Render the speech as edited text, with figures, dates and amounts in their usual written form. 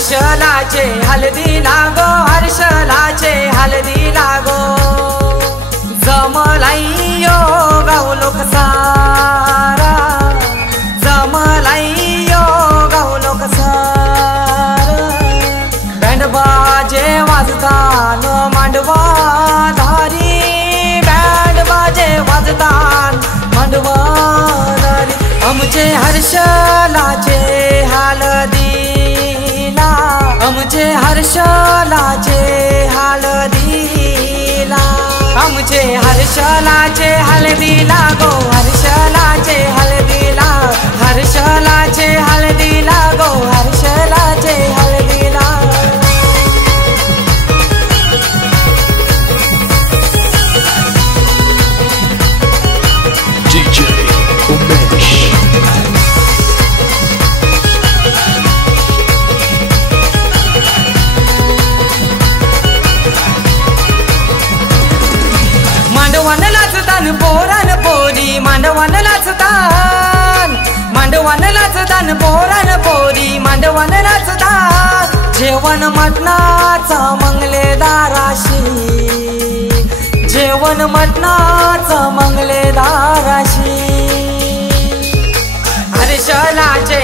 हर्षलाचे हळदी लागो, हर्षलाचे हळदी लागो। जमलाई यो गाव लोक सारा, जमलाई यो गाव लोक सारा। बँड बाजे वाजतान मांडवा धारी, बँड बाजे वाजतान मांडवा धारी। आमचे हर्षलाचे हळदीला, आमचे हर्षलाचे हळदीला, आमचे हर्षलाचे हळदीला गो, हर्षलाचे हळदीला, हर्षलाचे हळदीला गो, हर्षलाचे हळदीला। DJ Umesh. मांडवान नाचतान पोरान पोरी, मांडवान नाचतान, मांडवान नाचतान पोरान पोरी, मांडवान नाचतान। जेवण मटणाचा मंगलेदाराशी, जेवण मटणाचा मंगलेदाराशी। हर्षलाचे